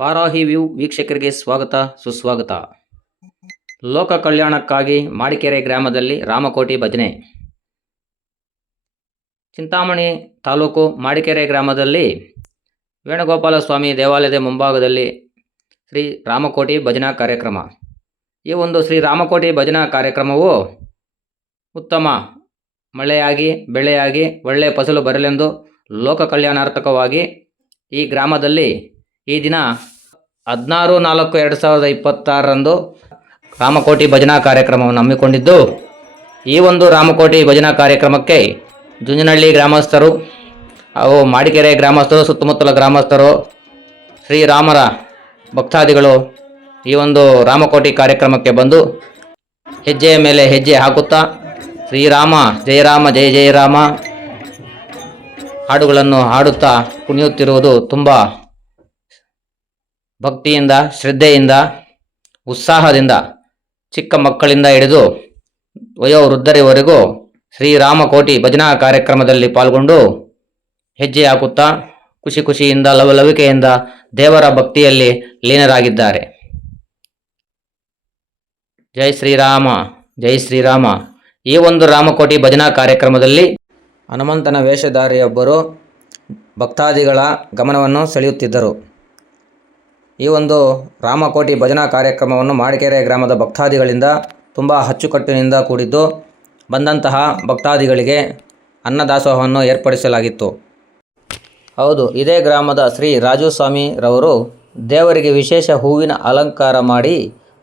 ವಾರಾಹಿ ವ್ಯೂ ವೀಕ್ಷಕರಿಗೆ ಸ್ವಾಗತ ಸುಸ್ವಾಗತ. ಲೋಕ ಕಲ್ಯಾಣಕ್ಕಾಗಿ ಮಾಡಿಕೆರೆ ಗ್ರಾಮದಲ್ಲಿ ರಾಮಕೋಟಿ ಭಜನೆ. ಚಿಂತಾಮಣಿ ತಾಲೂಕು ಮಾಡಿಕೆರೆ ಗ್ರಾಮದಲ್ಲಿ ವೇಣುಗೋಪಾಲ ಸ್ವಾಮಿ ದೇವಾಲಯದ ಮುಂಭಾಗದಲ್ಲಿ ಶ್ರೀ ರಾಮಕೋಟಿ ಭಜನಾ ಕಾರ್ಯಕ್ರಮ. ಈ ಒಂದು ಶ್ರೀ ರಾಮಕೋಟಿ ಭಜನಾ ಕಾರ್ಯಕ್ರಮವು ಉತ್ತಮ ಮಳೆಯಾಗಿ ಬೆಳೆಯಾಗಿ ಒಳ್ಳೆಯ ಫಸಲು ಬರಲೆಂದು ಲೋಕ ಕಲ್ಯಾಣಾರ್ಥಕವಾಗಿ ಈ ಗ್ರಾಮದಲ್ಲಿ ಈ ದಿನ 16/4/2026 ರಾಮಕೋಟಿ ಭಜನಾ ಕಾರ್ಯಕ್ರಮವನ್ನು ಹಮ್ಮಿಕೊಂಡಿದ್ದು, ಈ ಒಂದು ರಾಮಕೋಟಿ ಭಜನಾ ಕಾರ್ಯಕ್ರಮಕ್ಕೆ ಜುಂಜನಹಳ್ಳಿ ಗ್ರಾಮಸ್ಥರು ಹಾಗೂ ಮಾಡಿಕೆರೆ ಗ್ರಾಮಸ್ಥರು, ಸುತ್ತಮುತ್ತಲ ಗ್ರಾಮಸ್ಥರು, ಶ್ರೀರಾಮರ ಭಕ್ತಾದಿಗಳು ಈ ಒಂದು ರಾಮಕೋಟಿ ಕಾರ್ಯಕ್ರಮಕ್ಕೆ ಬಂದು ಹೆಜ್ಜೆಯ ಮೇಲೆ ಹೆಜ್ಜೆ ಹಾಕುತ್ತಾ ಶ್ರೀರಾಮ ಜಯ ರಾಮ ಜಯ ಜಯ ರಾಮ ಹಾಡುಗಳನ್ನು ಹಾಡುತ್ತಾ ಕುಣಿಯುತ್ತಿರುವುದು ತುಂಬ ಭಕ್ತಿಯಿಂದ, ಶ್ರದ್ಧೆಯಿಂದ, ಉತ್ಸಾಹದಿಂದ ಚಿಕ್ಕ ಮಕ್ಕಳಿಂದ ಹಿಡಿದು ವಯೋವೃದ್ಧರಿವರೆಗೂ ಶ್ರೀರಾಮಕೋಟಿ ಭಜನಾ ಕಾರ್ಯಕ್ರಮದಲ್ಲಿ ಪಾಲ್ಗೊಂಡು ಹೆಜ್ಜೆ ಹಾಕುತ್ತಾ ಖುಷಿ ಖುಷಿಯಿಂದ ಲವಲವಿಕೆಯಿಂದ ದೇವರ ಭಕ್ತಿಯಲ್ಲಿ ಲೀನರಾಗಿದ್ದಾರೆ. ಜೈ ಶ್ರೀರಾಮ ಜೈ ಶ್ರೀರಾಮ. ಈ ಒಂದು ರಾಮಕೋಟಿ ಭಜನಾ ಕಾರ್ಯಕ್ರಮದಲ್ಲಿ ಹನುಮಂತನ ವೇಷಧಾರಿಯೊಬ್ಬರು ಭಕ್ತಾದಿಗಳ ಗಮನವನ್ನು ಸೆಳೆಯುತ್ತಿದ್ದರು. ಈ ಒಂದು ರಾಮಕೋಟಿ ಭಜನಾ ಕಾರ್ಯಕ್ರಮವನ್ನು ಮಾಡಿಕೆರೆ ಗ್ರಾಮದ ಭಕ್ತಾದಿಗಳಿಂದ ತುಂಬ ಅಚ್ಚುಕಟ್ಟಿನಿಂದ ಕೂಡಿದ್ದು, ಬಂದಂತಹ ಭಕ್ತಾದಿಗಳಿಗೆ ಅನ್ನದಾಸೋಹವನ್ನು ಏರ್ಪಡಿಸಲಾಗಿತ್ತು. ಹೌದು, ಇದೇ ಗ್ರಾಮದ ಶ್ರೀ ರಾಜು ಸ್ವಾಮಿರವರು ದೇವರಿಗೆ ವಿಶೇಷ ಹೂವಿನ ಅಲಂಕಾರ ಮಾಡಿ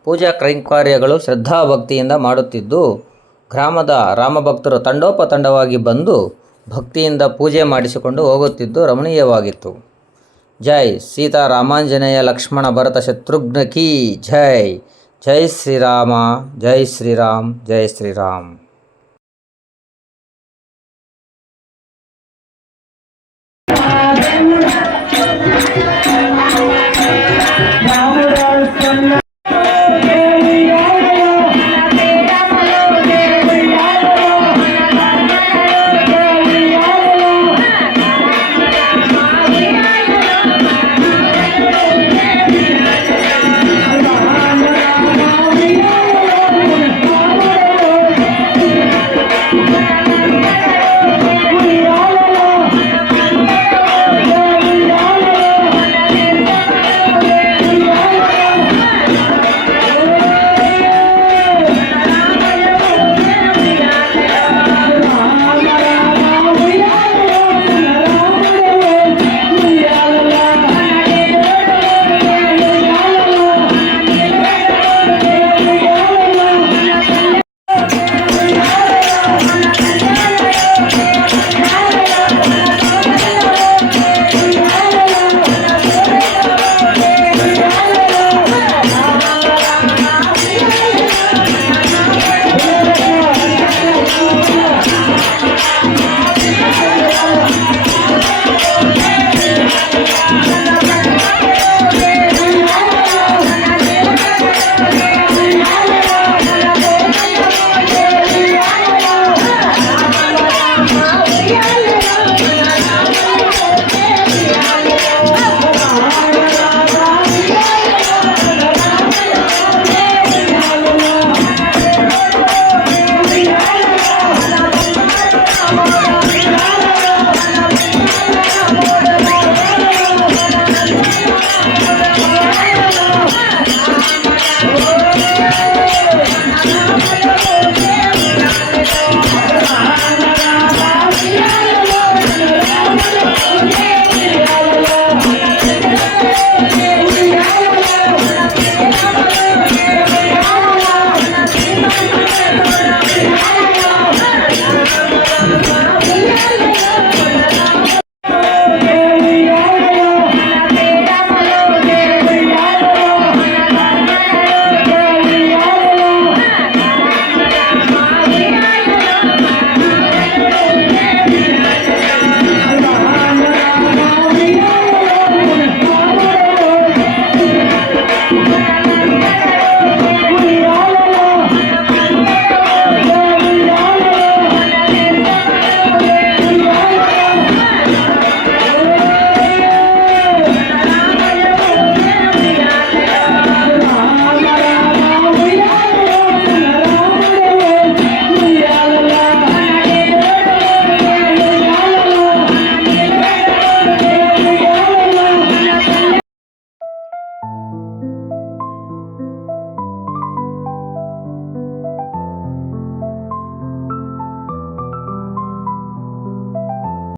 ಪೂಜಾ ಕೈಂಕರ್ಯಗಳು ಶ್ರದ್ಧಾಭಕ್ತಿಯಿಂದ ಮಾಡುತ್ತಿದ್ದು, ಗ್ರಾಮದ ರಾಮಭಕ್ತರು ತಂಡೋಪತಂಡವಾಗಿ ಬಂದು ಭಕ್ತಿಯಿಂದ ಪೂಜೆ ಮಾಡಿಸಿಕೊಂಡು ಹೋಗುತ್ತಿದ್ದು ರಮಣೀಯವಾಗಿತ್ತು. ಜೈ ಸೀತಾರಾಮಾಂಜನೇಯ ಲಕ್ಷ್ಮಣ ಭರತ ಶತ್ರುಘ್ನ ಕೀ ಜೈ. ಜೈ ಶ್ರೀರಾಮ ಜೈ ಶ್ರೀರಾಮ್ ಜೈ ಶ್ರೀರಾಮ್.